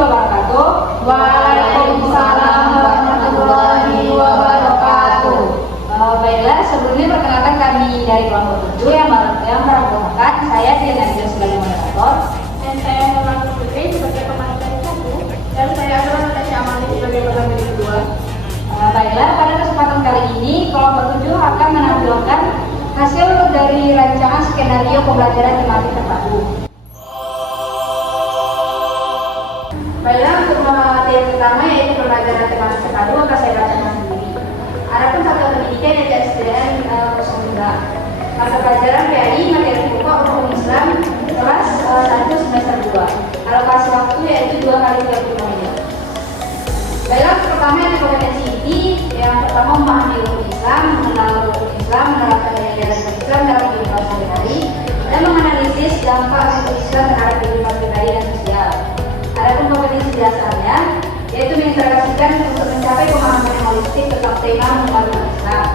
wabarakatuh. Waalaikumsalam warahmatullahi wabarakatuh. Baiklah, sebelumnya perkenalkan kami dari kelompok 7 yang merampungkan. Saya Diana Nadia sebagai moderator. Dan saya Nurul Putri sebagai pemateri 1. Dan saya adalah Natasha Amali sebagai pemateri 2. Baiklah, pada kesempatan kali ini kelompok 7 akan menampilkan hasil dari rancangan skenario pembelajaran tematik terpadu. Baiklah, untuk materi yang pertama yaitu pembelajaran tematik terpadu akan saya bacakan sendiri. Adapun satuan pendidikan yaitu SDN 02. Mata pelajaran PAI materi pokok hukum Islam kelas 1 semester 2. Alokasi waktu yaitu 2 kali 30 menit. Baiklah, pertama yang kompetensi inti yang pertama memahami hukum Islam, mengenal hukum Islam, menerapkan nilai-nilai Islam dalam kehidupan sehari-hari, dan menganalisis dampak hukum Islam terhadap kehidupan pribadi dan sosial. Adapun kompetensi dasarnya yaitu mengintegrasikan untuk mencapai pemahaman yang holistik tentang tema mengenal hukum Islam.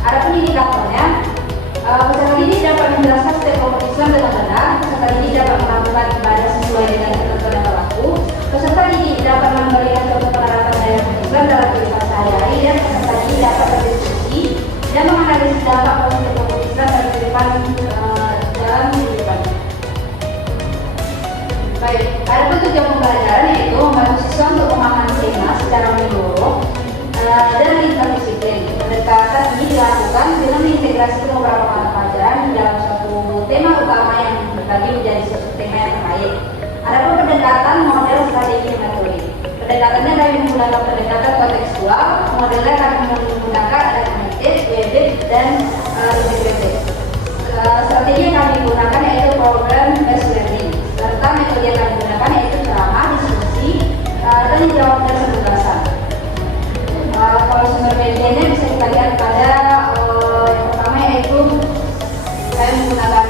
Adapun indikatornya, peserta didik dapat menjelaskan setiap hukum Islam dengan benar, peserta didik dapat melakukan ibadah sesuai dengan ketentuan yang berlaku, peserta didik dapat memberikan contoh penerapan dari hukum Islam dalam kehidupan sehari-hari, dan peserta didik dapat berdiskusi dan menganalisis dampak positif hukum Islam dalam kehidupan Baik, adapun tujuan pembelajaran yaitu membantu siswa untuk memahami tema secara menyeluruh dan lintas disiplin. Pendekatan ini dilakukan dengan mengintegrasikan beberapa mata pelajaran dalam suatu tema utama yang dibagi menjadi suatu tema yang terkait. Adapun pendekatan model, strategi, dan metode. Pendekatannya kami menggunakan pendekatan kontekstual, modelnya kami menggunakan ada kognitif, webit, dan integrated. Strategi yang kami gunakan yaitu program based learning, serta metode yang kami gunakan yaitu ceramah, diskusi, dan menjawab dari penjelasan. Kalau sumber medianya bisa dibagi pada yang pertama yaitu saya menggunakan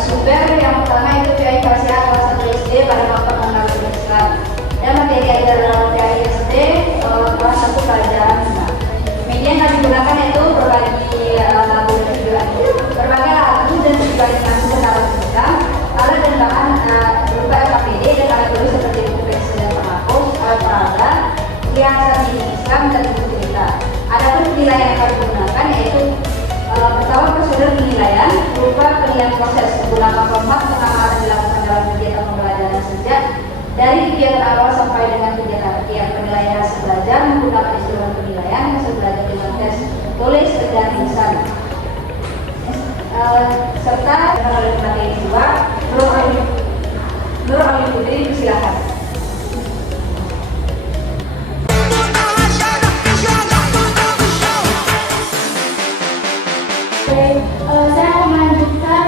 sumber yang pertama yaitu PAI Kasia kelas 1 SD pada mata mengenal hukum Islam, dan materi ajar dalam PAI SD kelas 1 pelajaran 5. Media yang kami gunakan yaitu lagu dan video, berbagai lagu dan video animasi tentang Islam, alat dan bahan berupa LKPD dan alat tulis seperti buku pensil dan penghapus, alat peraga, hiasan Islam, dan buku cerita. Adapun penilaian yang kami gunakan yaitu pertama prosedur penilaian berupa penilaian proses menggunakan format pengamatan dilakukan dalam kegiatan pembelajaran sejak dari kegiatan awal sampai dengan kegiatan akhir. Penilaian hasil belajar menggunakan instrumen penilaian hasil belajar dengan tes tulis dan lisan, serta melalui materi 2. Nur Ali Putri, silakan. Saya akan melanjutkan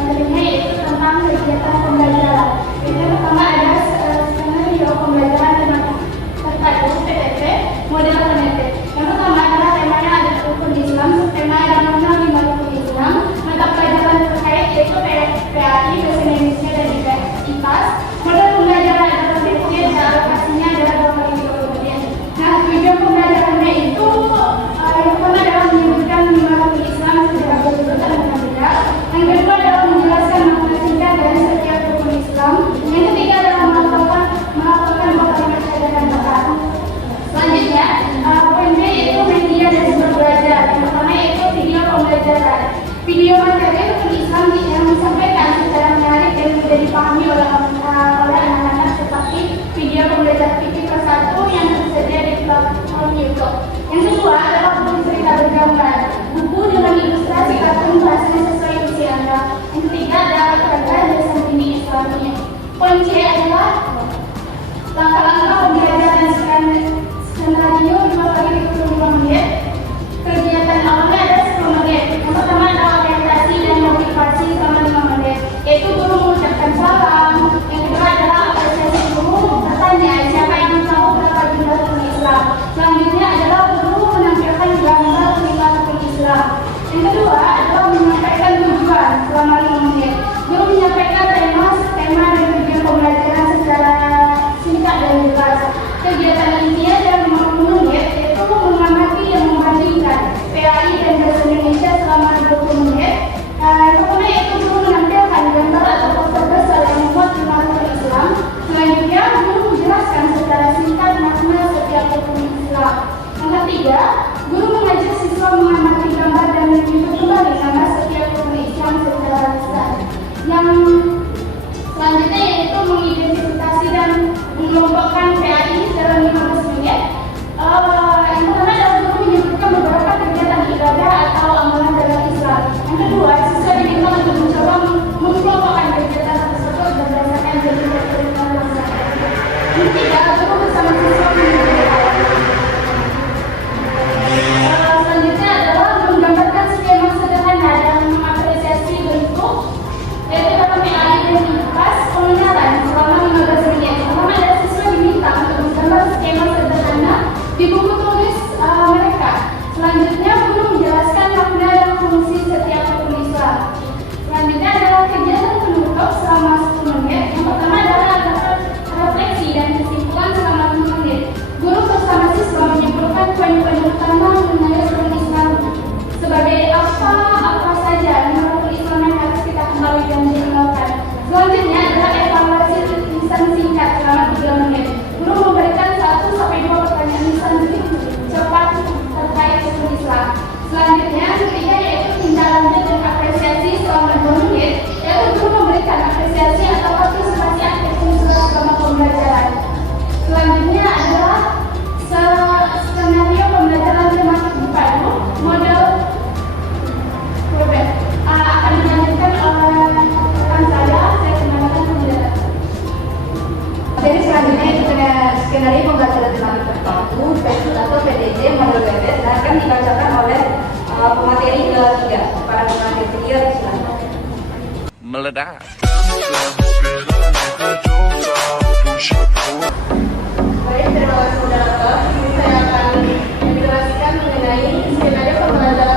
materinya yaitu tentang kegiatan pembelajaran. Yang pertama ada skenario pembelajaran tematik terpadu PPP model PNP. Yang pertama adalah temanya ada rukun Islam, tema yang mengenal lima rukun Islam, mata pelajaran terkait yaitu PAI, bahasa Indonesia dan IPAS. Model pembelajaran adalah metode dan alokasinya adalah 2 kali 30 menit. Nah, tujuan pembelajarannya itu yang pertama adalah menyebutkan lima rukun Islam secara berurutan dan berbeda. Yang kedua adalah menjelaskan makna singkat dari setiap rukun Islam. Yang ketiga adalah melakukan kalimat syahadat dan zakat. Selanjutnya, poin B yaitu media dan sumber belajar. Yang pertama yaitu video pembelajaran. Video materi rukun Islam yang disampaikan secara menarik dan mudah dipahami oleh anak-anak seperti video pembelajaran TV kelas 1 yang tersedia di platform YouTube. Yang kedua adalah buku cerita bergambar, buku dengan ilustrasi kartun bahasanya sesuai usia Anda. Yang ketiga adalah pelajaran dan seni Islamiyah. Poin C adalah langkah-langkah pembelajaran skenario 5 kali 25 menit. Kegiatan awalnya ada 10 menit. Yang pertama adalah orientasi dan motivasi selama 5 menit, yaitu guru mengucapkan salam. Yang kedua adalah apresiasi guru, bertanya siapa yang tahu berapa jumlah rukun Islam. Selanjutnya adalah guru menampilkan gambar 5 rukun Islam. Yang kedua adalah menyampaikan tujuan selama 5 menit. Guru menyampaikan tema dan tujuan pembelajaran secara singkat dan jelas. meledak. Baik, terima kasih moderator. Ini saya akan menjelaskan mengenai skenario pembelajaran